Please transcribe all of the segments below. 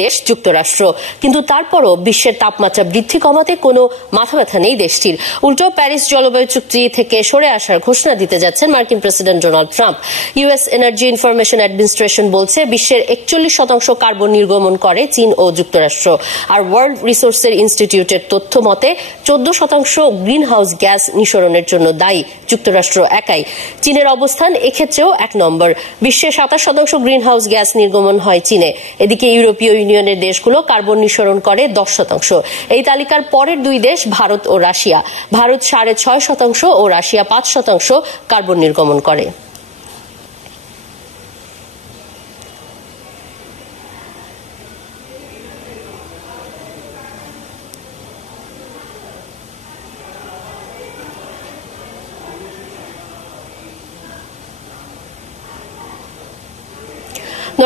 দেশ যুক্তরাষ্ট্র, কিন্তু তারপরও বিশ্বের তাপমাত্রা বৃদ্ধি কমাতে কোনো মাথা ব্যথা নেই দেশটির। উল্টো প্যারিস জলবায়ু চুক্তি থেকে সরে আসার ঘোষণা দিতে যাচ্ছেন মার্কিন president Donald Trump. US energy information administration বলছে বিশ্বের 41% কার্বন নির্গমন করে চীন ও যুক্তরাষ্ট্র। আর ওয়ার্ল্ড রিসোর্সের ইনস্টিটিউটের তথ্য মতে 14% গ্রিন হাউস গ্যাস নিঃসরণের জন্য দায়ী যুক্তরাষ্ট্র একাই। চীনের অবস্থান এক্ষেত্রেও 1 নম্বর। বিশ্বে 27% গ্রিন হাউস গ্যাস নির্গমন হয় চীনে। এদিকে ইউরোপীয় ইউনিয়নের দেশগুলো কার্বন নিঃসরণ করে 10%। এই তালিকার পরের দুই দেশ ভারত ও রাশিয়া। ভারত 6.5% ও রাশিয়া 5% কার্বন নির্গমন করে।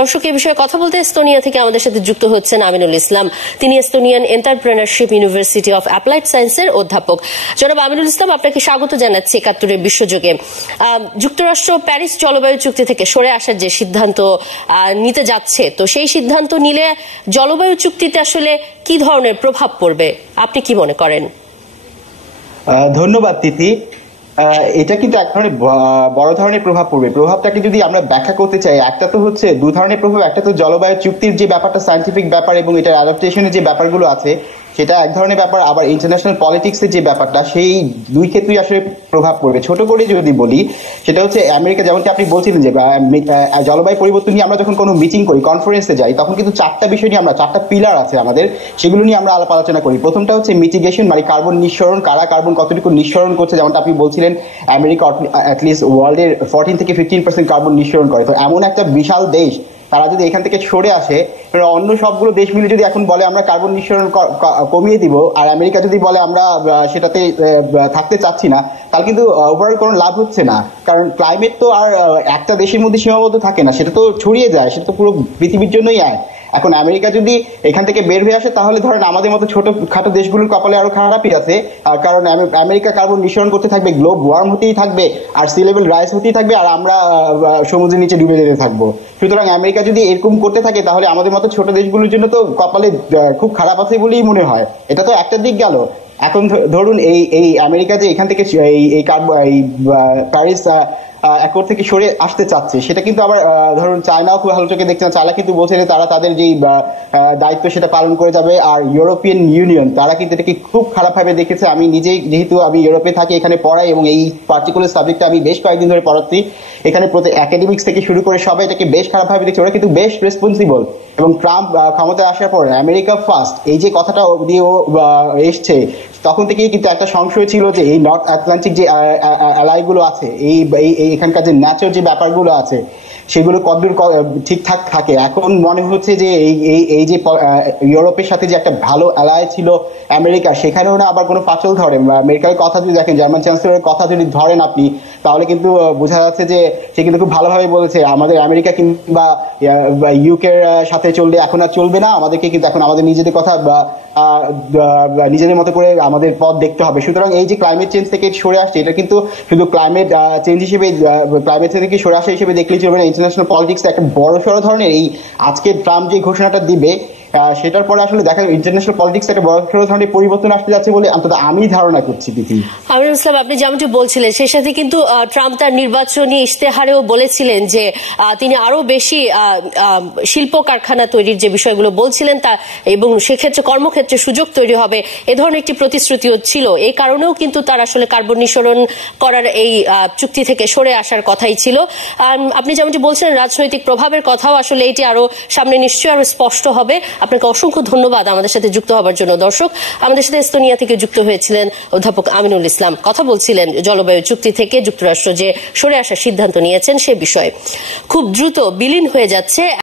দর্শক, এই বিষয়ে কথা বলতে এস্তোনিয়া থেকে আমাদের সাথে যুক্ত হচ্ছেন আমিনুল ইসলাম। তিনি Estonian entrepreneurship university of applied সায়েন্সের অধ্যাপক। জনাব আমিনুল ইসলাম, আপনাকে স্বাগত জানাচ্ছি 71 বিশ্বযোগে। যুক্তরাষ্ট্র প্যারিস জলবায়ু চুক্তি থেকে সরে আসার যে সিদ্ধান্ত নিতে যাচ্ছে, তো সেই সিদ্ধান্ত নিলে জলবায়ু চুক্তিতে আসলে কি ধরনের প্রভাব পড়বে আপনি কি মনে করেন? ধন্যবাদ তিথি। এটা কিন্তু এক ধরনের বড় ধরনের প্রভাব পড়বে। প্রভাবটাকে যদি আমরা ব্যাখ্যা করতে চাই, একটা তো হচ্ছে দু ধরনের প্রভাব। একটা তো জলবায়ু চুক্তির যে ব্যাপারটা সায়েন্টিফিক ব্যাপার এবং এটার অ্যাডাপ্টেশনের যে ব্যাপারগুলো আছে সেটা এক ধরনের ব্যাপার। আবার ইন্টারন্যাশনাল পলিটিক্সের যে ব্যাপারটা, সেই দুই ক্ষেত্রেই আসলে প্রভাব পড়বে। ছোট করে যদি বলি, সেটা হচ্ছে আমেরিকা, যেমনটি আপনি বলছিলেন যে জলবায়ু পরিবর্তন নিয়ে আমরা যখন কোনো মিটিং করি, কনফারেন্সে যাই, তখন কিন্তু 4টা বিষয় নিয়ে আমরা, 4টা পিলার আছে আমাদের, সেগুলো নিয়ে আমরা আলাপ আলোচনা করি। প্রথমটা হচ্ছে মিটিগেশন, মানে কার্বন নিঃসরণ, কারা কার্বন কতটুকু নিঃসরণ করছে। যেমনটা আপনি বলছিলেন, আমেরিকা অ্যাটলিস্ট ওয়ার্ল্ডের 14 থেকে 15% কার্বন নিঃসরণ করে। তো এমন একটা বিশাল দেশ, তারা যদি এখান থেকে সরে আসে, অন্য সবগুলো দেশ মিলে যদি এখন বলে আমরা কার্বন নিঃসরণ কমিয়ে দিব, আর আমেরিকা যদি বলে আমরা সেটাতে থাকতে চাচ্ছি না, তাহলে কিন্তু ওভারঅল কোনো লাভ হচ্ছে না। কারণ ক্লাইমেট তো আর একটা দেশের মধ্যে সীমাবদ্ধ থাকে না, সেটা তো ছড়িয়ে যায়, সেটা তো পুরো পৃথিবীর জন্যই আয়। এখন আমেরিকা যদি এখান থেকে বের হয়ে আসে, তাহলে ধরেন আমাদের মতো ছোট খাটো দেশগুলোর কপালে আরো খারাপই আছে। কারণ আমেরিকা কার্বন নিঃসরণ করতে থাকবে, গ্লোব ওয়ার্ম হতেই থাকবে, আর সি লেভেল রাইজ হতেই থাকবে, আর আমরা সমুদ্রের নিচে ডুবে যেতে থাকবো। সুতরাং আমেরিকা যদি এরকম করতে থাকে, তাহলে আমাদের মতো ছোট দেশগুলোর জন্য তো কপালে খুব খারাপ আছে বলেই মনে হয়। এটা তো একটা দিক গেল। এখন ধরুন এই আমেরিকা যে এখান থেকে এই প্যারিস অ্যাকর্ড থেকে সরে আসতে চাচ্ছে, সেটা কিন্তু আবার ধরুন চায়নাও খুব ভালো চোখে দেখছে না। চায়না কিন্তু বলছে যে তারা তাদের যেই দায়িত্ব সেটা পালন করে যাবে। আর ইউরোপিয়ান ইউনিয়ন, তারা কিন্তু এটাকে খুব খারাপভাবে দেখেছে। আমি নিজেই, যেহেতু আমি ইউরোপে থাকি, এখানে পড়াই এবং এই পার্টিকুলার সাবজেক্টটা আমি বেশ কয়েকদিন ধরে পড়াচ্ছি, এখানে প্রতি একাডেমিক্স থেকে শুরু করে সবাই এটাকে বেশ খারাপভাবে দেখছে। ওরা কিন্তু বেশ রেসপন্সিবল। এবং ট্রাম্প ক্ষমতায় আসার পর আমেরিকা ফার্স্ট এই যে কথাটা দিয়ে ও এসছে, তখন থেকেই কিন্তু একটা সংশয় ছিল যে এই নর্থ আটলান্টিক যে অ্যালাইগুলো আছে, এখানকার যে ন্যাচার যে ব্যাপারগুলো আছে, সেগুলো কতদূর ঠিকঠাক থাকে। এখন মনে হচ্ছে যে এই যে ইউরোপের সাথে যে একটা ভালো অ্যালাই ছিল আমেরিকা, সেখানেও না আবার কোনো ফাচল ধরে। আমেরিকার কথা যদি দেখেন, জার্মান চ্যান্সেলরের কথা যদি ধরেন আপনি, তাহলে কিন্তু বোঝা যাচ্ছে যে সে কিন্তু খুব ভালোভাবে বলেছে আমাদের আমেরিকা কিংবা ইউকের সাথে চললে এখন আর চলবে না, আমাদেরকে কিন্তু এখন আমাদের নিজেদের কথা নিজেদের মতো করে আমাদের পথ দেখতে হবে। সুতরাং এই যে ক্লাইমেট চেঞ্জ থেকে সরে আসছে, এটা কিন্তু শুধু ক্লাইমেট চেঞ্জ হিসেবে, ক্লাইমেট চেঞ্জ থেকে সরে আসা হিসেবে দেখলেই চলবে না। ইন্টারন্যাশনাল পলিটিক্স একটা বড় সড়ো ধরনের এই আজকে ট্রাম্প যে ঘোষণাটা দিবে, সেটার পরে আসলে দেখা ইন্টারন্যাশনাল পলিটিক্স একটা বড় সড়ো ধরনের পরিবর্তন আসতে যাচ্ছে বলে অন্তত আমি ধারণা করছি। আমিনুল ইসলাম, আপনি যেমনটি বলছিলেন, সেই সাথে কিন্তু ট্রাম্প তার নির্বাচনী ইশতেহারেও বলেছিলেন যে তিনি আরো বেশি শিল্প কারখানা তৈরির যে বিষয়গুলো বলছিলেন তা, এবং সেক্ষেত্রে কর্মক্ষেত্রে সুযোগ তৈরি হবে, এ ধরনের একটি প্রতিশ্রুতিও ছিল। এই কারণেও কিন্তু তার আসলে কার্বন নিঃসরণ করার এই চুক্তি থেকে সরে আসার কথাই ছিল। আপনি যেমনটি বলছিলেন রাজনৈতিক প্রভাবের কথাও আসলে এটি আরো সামনে নিশ্চয়ই আরো স্পষ্ট হবে। আপনাকে অসংখ্য ধন্যবাদ আমাদের সাথে যুক্ত হবার জন্য। দর্শক, আমাদের সাথে এস্তোনিয়া থেকে যুক্ত হয়েছিলেন অধ্যাপক আমিনুল ইসলাম। কথা বলছিলেন জলবায়ু চুক্তি থেকে যুক্তরাষ্ট্র যে সরে আসার সিদ্ধান্ত নিয়েছেন সে বিষয়ে। খুব দ্রুত বিলীন হয়ে যাচ্ছে